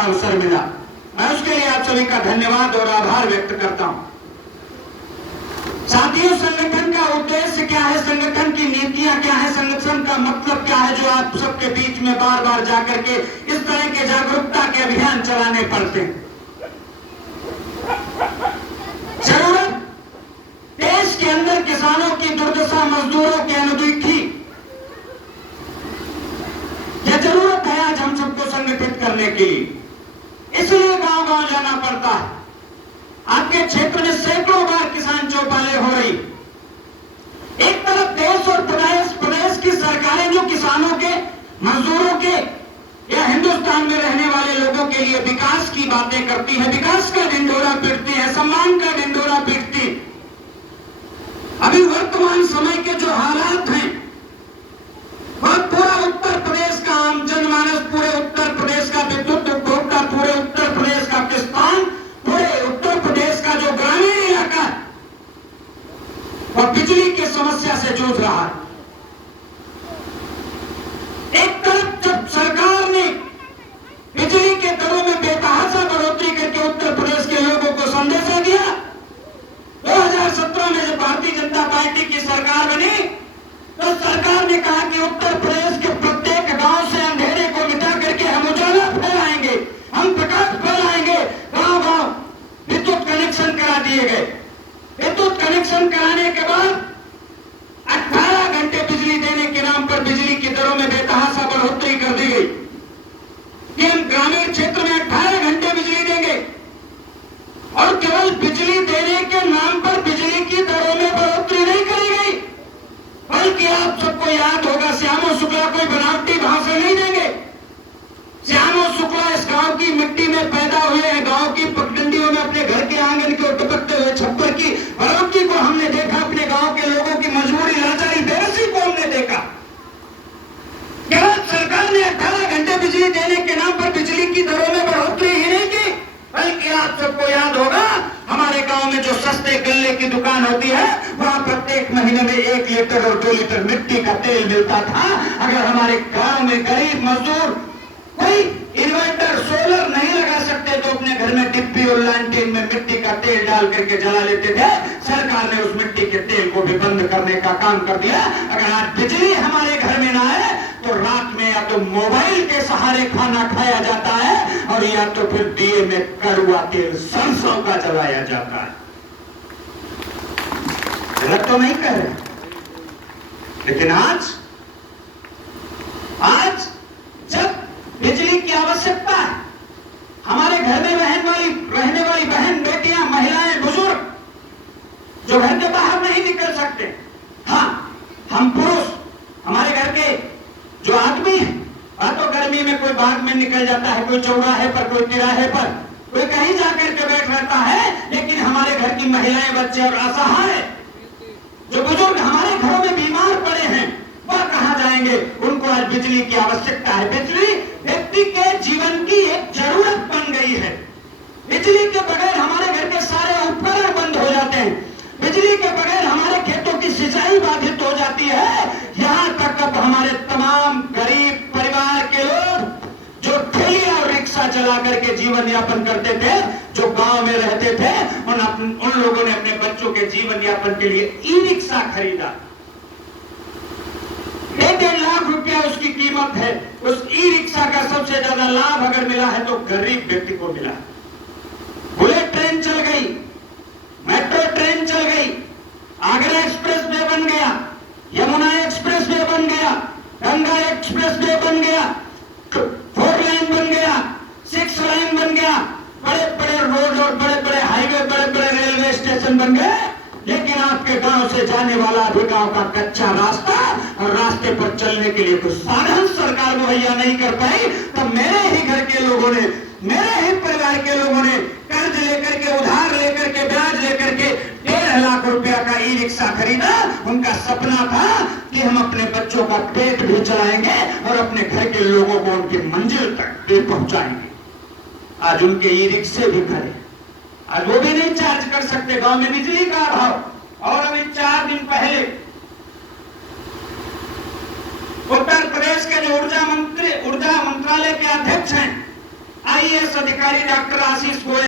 का अवसर मिला। मैं उसके लिए आप सभी का धन्यवाद और आभार व्यक्त करता हूं। साथियों, संगठन का उद्देश्य क्या है, संगठन की नीतियां क्या है, संगठन का मतलब क्या है, जो आप सबके बीच में बार बार जाकर के इस तरह के जागरूकता के अभियान चलाने पड़ते हैं। जरूरत देश के अंदर किसानों की दुर्दशा, मजदूरों की अनदेखी, यह जरूरत है आज हम सबको संगठित करने की। इसलिए गांव गांव जाना पड़ता है। आपके क्षेत्र में सैकड़ों बार किसान चौपालें हो रही। एक तरफ देश और प्रदेश की सरकारें जो किसानों के, मजदूरों के या हिंदुस्तान में रहने वाले लोगों के लिए विकास की बातें करती है, विकास का ढिंढोरा पीटती है, सम्मान का ढिंढोरा पीटती। अभी वर्तमान समय के जो हालात हैं, वह पूरा उत्तर प्रदेश का आम जनमानस, पूरे उत्तर प्रदेश का विद्युत उपभोक्ता, पूरे उत्तर प्रदेश का किसान, पूरे उत्तर प्रदेश का जो ग्रामीण इलाका है, वह बिजली की समस्या से जूझ रहा है। एक तरफ जब सरकार ने बिजली के दरों में बेतहाशा बढ़ोतरी करके उत्तर प्रदेश के लोगों को संदेशा दिया, 2017 में जब भारतीय जनता पार्टी की सरकार बनी तो सरकार ने कहा कि उत्तर प्रदेश के प्रत्येक गांव से अंधेरे को मिटा करके हम उजाला फैलाएंगे, हम प्रकाश फैलाएंगे। गांव गांव विद्युत कनेक्शन करा दिए गए। विद्युत कनेक्शन कराने के बाद 18 घंटे बिजली देने के नाम पर बिजली की दरों में बेतहाशा बढ़ोतरी कर दी गई कि हम ग्रामीण क्षेत्र में 18 घंटे बिजली देंगे, और केवल बिजली देने के नाम पर बिजली की दरों में बढ़ोतरी नहीं करी गई, बल्कि आप सबको याद होगा श्यामो शुक्ला कोई बनावटी भाषण नहीं देंगे। श्यामो शुक्ला इस गांव की मिट्टी में पैदा हुए हैं, गांव की पगडंडियों में अपने घर के आंगन को टपकते हुए छप्पर की बढ़ोतरी को हमने देखा, अपने गांव के लोगों की मजबूरी, लाचारी, बेबसी को हमने देखा। केवल सरकार ने 18 घंटे बिजली देने के नाम पर बिजली की दरों में बढ़ोतरी ही नहीं की, बल्कि आप सबको याद होगा हमारे गांव में जो सस्ते गल्ले की दुकान होती है, वहां प्रत्येक महीने में 1 लीटर और 2 लीटर मिट्टी का तेल मिलता था। अगर हमारे गांव में गरीब मजदूर कोई इन्वर्टर, सोलर नहीं लगा सकते तो अपने घर में डिब्बी और लालटेन में मिट्टी का तेल डाल करके जला लेते थे। सरकार ने उस मिट्टी के तेल को भी बंद करने का काम कर दिया। अगर आज बिजली हमारे घर में ना आए तो रात में या तो मोबाइल के सहारे खाना खाया जाता है, और या तो फिर दिए में कड़वा तेल सरसों का जलाया जाता है। गलत तो नहीं कह रहे, लेकिन आज जब बिजली की आवश्यकता है, हमारे घर में रहने वाली बहन, बेटियां, महिलाएं, बुजुर्ग जो घर के बाहर नहीं निकल सकते, हाँ हम पुरुष, हमारे घर के जो आदमी है, तो गर्मी में कोई बाग में निकल जाता है, कोई चौराहे पर, कोई तिराहे पर, कोई कहीं जाकर के बैठ रहता है। लेकिन हमारे घर की महिलाएं, बच्चे और असहाय जो बुजुर्ग हमारे घरों में बीमार पड़े हैं, वह कहां जाएंगे? उनको आज बिजली की आवश्यकता है। बिजली व्यक्ति के जीवन की एक जरूरत बन गई है। बिजली के बगैर हमारे घर के सारे उपकरण बंद हो जाते हैं। बिजली के बगैर हमारे खेतों की सिंचाई बाधित हो जाती है। यहां तक अब हमारे तमाम गरीब परिवार के लोग जो ठेली और रिक्शा चला करके जीवन यापन करते थे, जो गांव में रहते थे, उन लोगों ने अपने बच्चों के जीवन यापन के लिए ई रिक्शा खरीदा। 1.5 लाख रुपया उसकी कीमत है। उस ई रिक्शा का सबसे ज्यादा लाभ अगर मिला है तो गरीब व्यक्ति को मिला। बुलेट ट्रेन चल गई, मेट्रो ट्रेन चल गई, आगरा एक्सप्रेस वे बन गया, यमुना एक्सप्रेस वे बन गया, गंगा एक्सप्रेस वे बन गया, 4 लाइन बन गया, 6 लाइन बन गया, बड़े बड़े रोड और बड़े बड़े हाईवे, बड़े बड़े रेलवे स्टेशन बन गए। लेकिन आपके गांव से जाने वाला भी गांव का कच्चा रास्ता और रास्ते पर चलने के लिए कुछ साधन सरकार मुहैया नहीं कर पाई। तब मेरे ही घर के लोगों ने, मेरे ही परिवार के लोगों ने कर्ज लेकर के, उधार लेकर के, ब्याज लेकर के 1.5 लाख रुपया का ई रिक्शा खरीदा। उनका सपना था कि हम अपने बच्चों का पेट भी चलाएंगे और अपने घर के लोगों को उनकी मंजिल तक भी पहुंचाएंगे। आज उनके ई रिक्शे भी खड़े, आज वो भी नहीं चार्ज कर सकते, गांव में बिजली का अभाव। और अभी 4 दिन पहले उत्तर प्रदेश के जो ऊर्जा मंत्रालय के अध्यक्ष हैं, आईएएस अधिकारी डॉक्टर